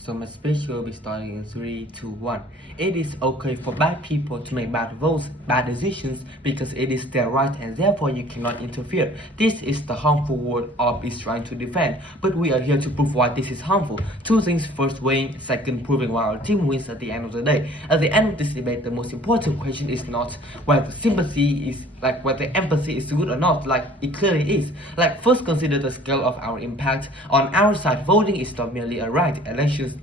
So my speech will be starting in 3, 2, 1. It is okay for bad people to make bad votes, bad decisions, because it is their right and therefore you cannot interfere. This is the harmful word Orb is trying to defend, but we are here to prove why this is harmful. Two things: first, weighing; second, proving why our team wins at the end of the day. At the end of this debate, the most important question is not whether sympathy is whether empathy is good or not, it clearly is. First, consider the scale of our impact. On our side, voting is not merely a right. Elections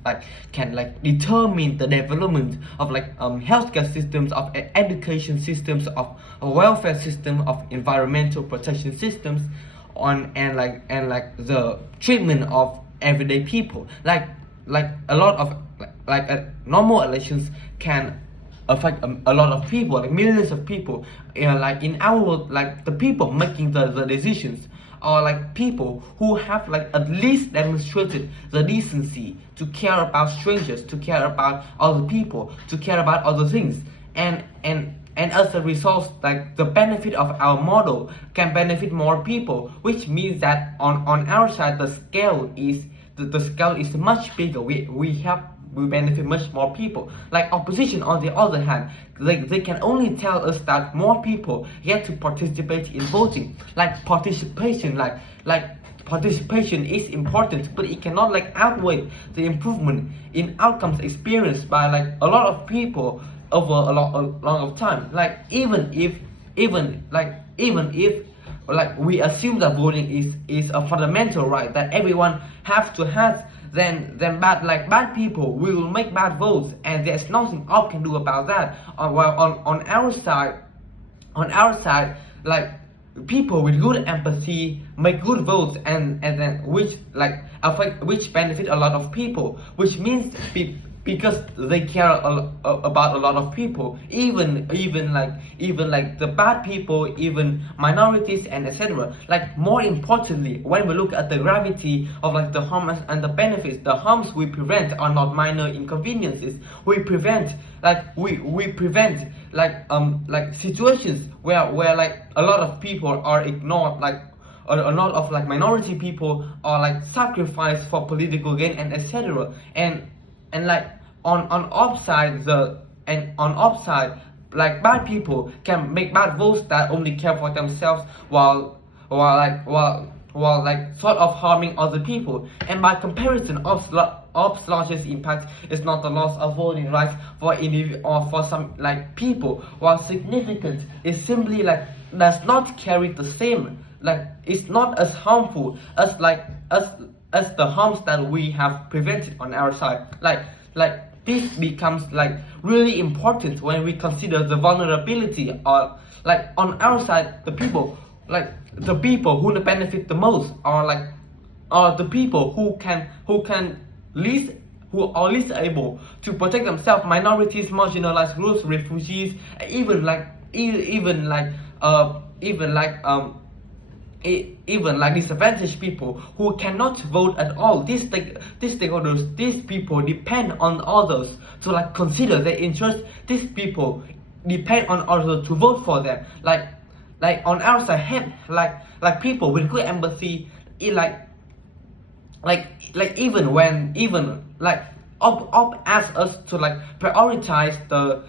can determine the development of healthcare systems, of education systems, of a welfare system, of environmental protection systems, and the treatment of everyday people. A lot of normal elections can affect a lot of people, millions of people. In our world, the people making the decisions are people who have at least demonstrated the decency to care about strangers, to care about other people, to care about other things, and as a result, the benefit of our model can benefit more people, which means that on our side the scale is much bigger. We benefit much more people. Opposition, on the other hand, they can only tell us that more people get to participate in voting. Participation is important, but it cannot outweigh the improvement in outcomes experienced by a lot of people over a long of time. Even if we assume that voting is a fundamental right that everyone has to have, then bad people will make bad votes, and there's nothing I can do about that. On our side, people with good empathy make good votes, and then which benefit a lot of people, which means because they care about a lot of people, even the bad people, even minorities, and etc. More importantly, when we look at the gravity of the harms and the benefits, the harms we prevent are not minor inconveniences. We prevent situations where a lot of people are ignored, a lot of minority people are sacrificed for political gain, and etc. And on upside bad people can make bad votes that only care for themselves, while sort of harming other people. And by comparison, Orb's largest impact is not the loss of voting rights for individual or for some people, while significant, is simply does not carry the same, it's not as harmful as the harms that we have prevented on our side. This becomes really important when we consider the vulnerability of on our side. The people who benefit the most are the people who are least able to protect themselves: minorities, marginalized groups, refugees, even disadvantaged people who cannot vote at all. These stakeholders, these people depend on others to consider their interests. These people depend on others to vote for them. On our side, people with good empathy, Op asks us to prioritize the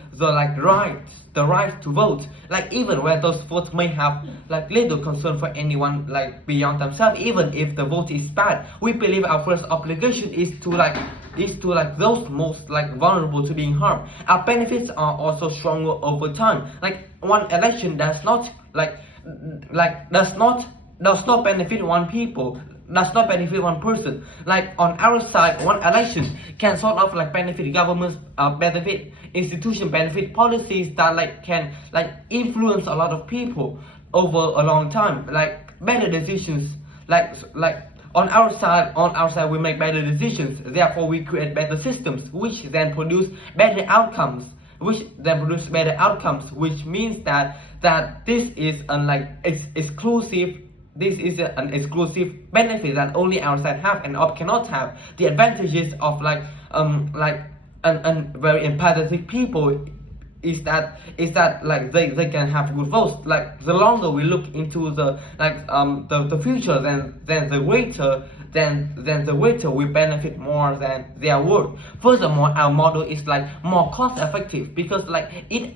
right to vote, even when those votes may have little concern for anyone beyond themselves. Even if the vote is bad, we believe our first obligation is to those most vulnerable to being harmed. Our benefits are also stronger over time. One election does not benefit one people, does not benefit one person. On our side, one election can sort of benefit governments, benefit institutions, benefit policies that can influence a lot of people over a long time. Better decisions, on our side we make better decisions, therefore we create better systems, which then produce better outcomes, which means that this is exclusive. This is an exclusive benefit that only our side have, and Op cannot have. The advantages of very empathetic people is that like they can have good votes. Like the longer we look into the the future, then the greater we benefit more than their work. Furthermore, our model is like more cost effective because like it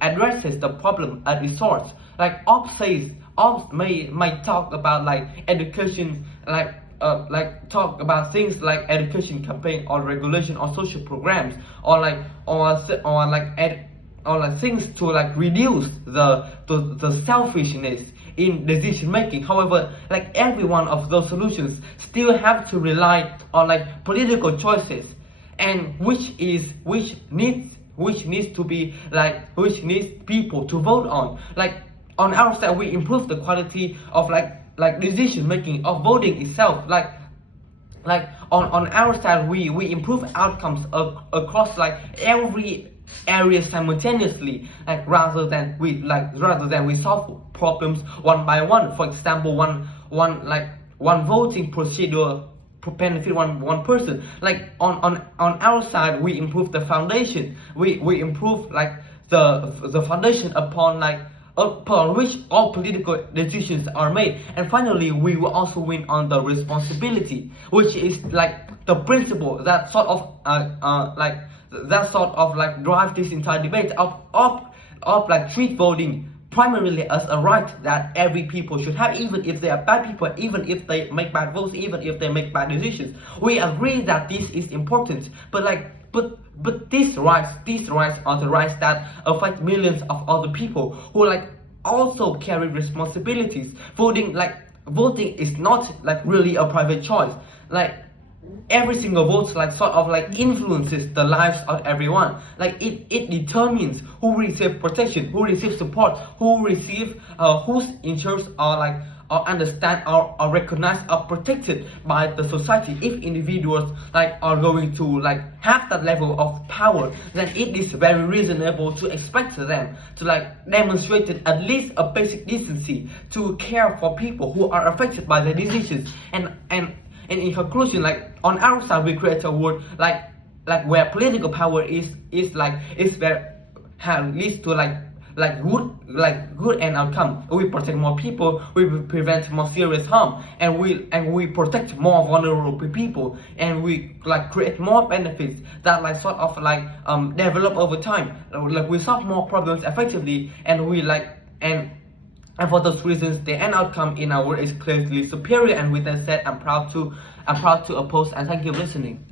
addresses the problem at its source. Like Ops may talk about like education, like talk about things like education campaign or regulation or social programs or like things to like reduce the selfishness in decision making. However, like every one of those solutions still have to rely on like political choices, and which needs people to vote on. Like on our side, we improve the quality of like decision making of voting itself. Like on our side, we improve outcomes across like every area simultaneously, like rather than we solve problems one by one. For example, one voting procedure benefit one person. Like on our side, we improve the foundation. We improve like the foundation upon which all political decisions are made. And finally, we will also win on the responsibility, which is like the principle that sort of like drive this entire debate of like treat voting primarily as a right that every people should have, even if they are bad people, even if they make bad votes, even if they make bad decisions. We agree that this is important, but these rights are the rights that affect millions of other people who like also carry responsibilities. Voting is not like really a private choice. Like every single vote like sort of like influences the lives of everyone. Like it determines who receives protection, who receives support, whose interests are like or understand or recognized or protected by the society. If individuals like are going to like have that level of power, then it is very reasonable to expect them to like demonstrate at least a basic decency to care for people who are affected by the decisions. And in conclusion, like on our side, we create a world like where political power is where leads to good end outcome. We protect more people, we prevent more serious harm, and we protect more vulnerable people, and we like create more benefits that like sort of like develop over time. Like we solve more problems effectively, and we like and for those reasons, the end outcome in our work is clearly superior. And with that said, I'm proud to oppose, and thank you for listening.